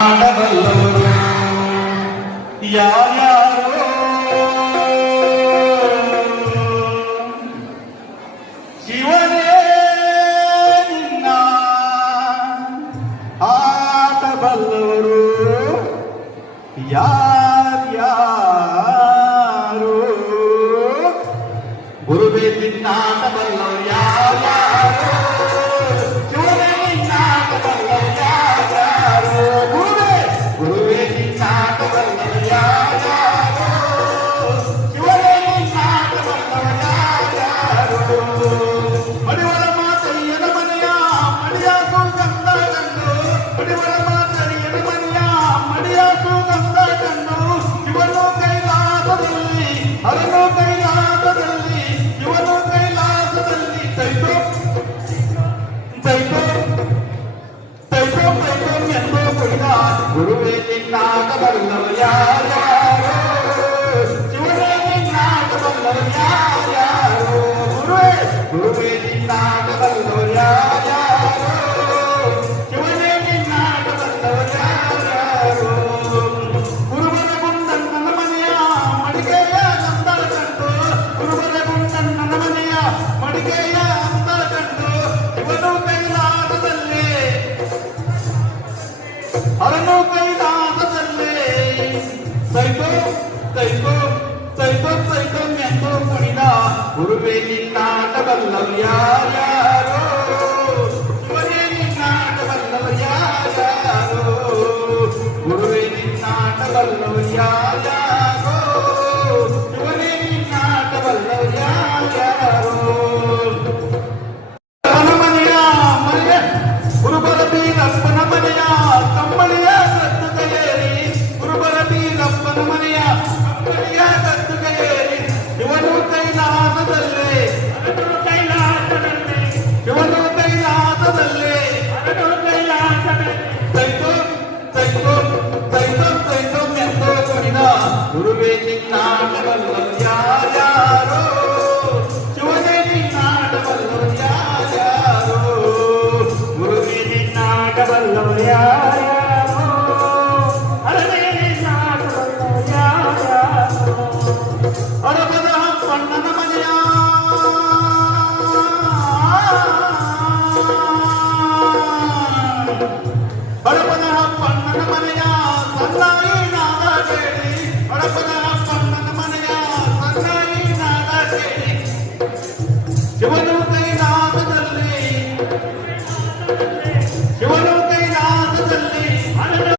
ಆಡಬಲ್ಲವರು ಯಾರ್ಯಾರೋ ಶಿವನೇ ನಿನ್ನ ಆಡಬಲ್ಲವರು ಯಾರ್ಯಾರೋ ಗುರುವೇ ನಿನ್ನ ಆಡಬಲ್ಲವರು ಯಾರ್ಯಾರೋ ಶಿವನೇ ನಿನ್ನ ಆಡಬಲ್ಲವರು ಯಾರ್ಯಾರೋ ಗುರುವೇ ನಿನ್ನ ಆಡಬಲ್ಲವರು ಯಾರ್ಯಾರೋ ಶಿವನೇ ನಿನ್ನ ಆಡಬಲ್ಲವರು ಯಾರ್ಯಾರೋ ಮಡಿವಳ ಮಾತಯ್ಯನ ಮನೆಯ ಮಡಿಯಾಸು ಗಂಧ ಕಂಡು ಮಡಿವಳ ಮಾತಯ್ಯನ ಮನೆಯ ಮಡಿಯಾಸು ಗಂಧ ಕಂಡು ಇವನು ಕೈಲಾಸದಲ್ಲಿ ಹರನು ಕೈಲಾಸದಲ್ಲಿ ಇವನು ಕೈಲಾಸದಲ್ಲಿ ತೈತೋ ತೈತೋ ತೈತೋ ತೈತೋ ಎಂದು ಕುಡಿದ ಗುರುವೇ ನಿನ್ನಾಗಬಲ್ಲವರು ಯಾರ್ಯಾರೋ ಶಿವನೇ ನಿನ್ನಾಗಬಲ್ಲವರು ಯಾರ್ಯಾರೋ ಗುರುವೇ ನಿನ್ನಾಗಬಲ್ಲವರು ಯಾರ್ಯಾರೋ ಶಿವನೇ ನಿನ್ನಾಗಬಲ್ಲವರು ಯಾರ್ಯಾರೋ ಗುರುವರ ಗುಂಡಣ್ಣನ ಮನೆಯ ಮಡಿಕೆಯ ಅಂತರ ಕಂಡು ಗುರುವರ ಗುಂಡಣ್ಣನ ಮನೆಯ ಮಡಿಕೆಯ ಅಂತರ ಕಂಡು ಇವನು ಕೈಲಾಸದಲ್ಲಿ ಅವನು ಕೈಲಾಸದಲ್ಲಿ ಸೈತೋ ಸೈತೋ ಸೈತೋ ಸೈತೋ ಎಂದು ಕುಣಿದ ಗುರುವೇ ನಿನ್ನಾಟಬಲ್ಲವರು ಯಾರ್ಯಾರೋ ಶಿವನೇ ನಿನ್ನಾಟಬಲ್ಲವರು ಯಾರ್ಯಾರೋ ಗುರುವೇ ನಿನ್ನಾಟಬಲ್ಲವರು ಯಾರ್ಯಾರೋ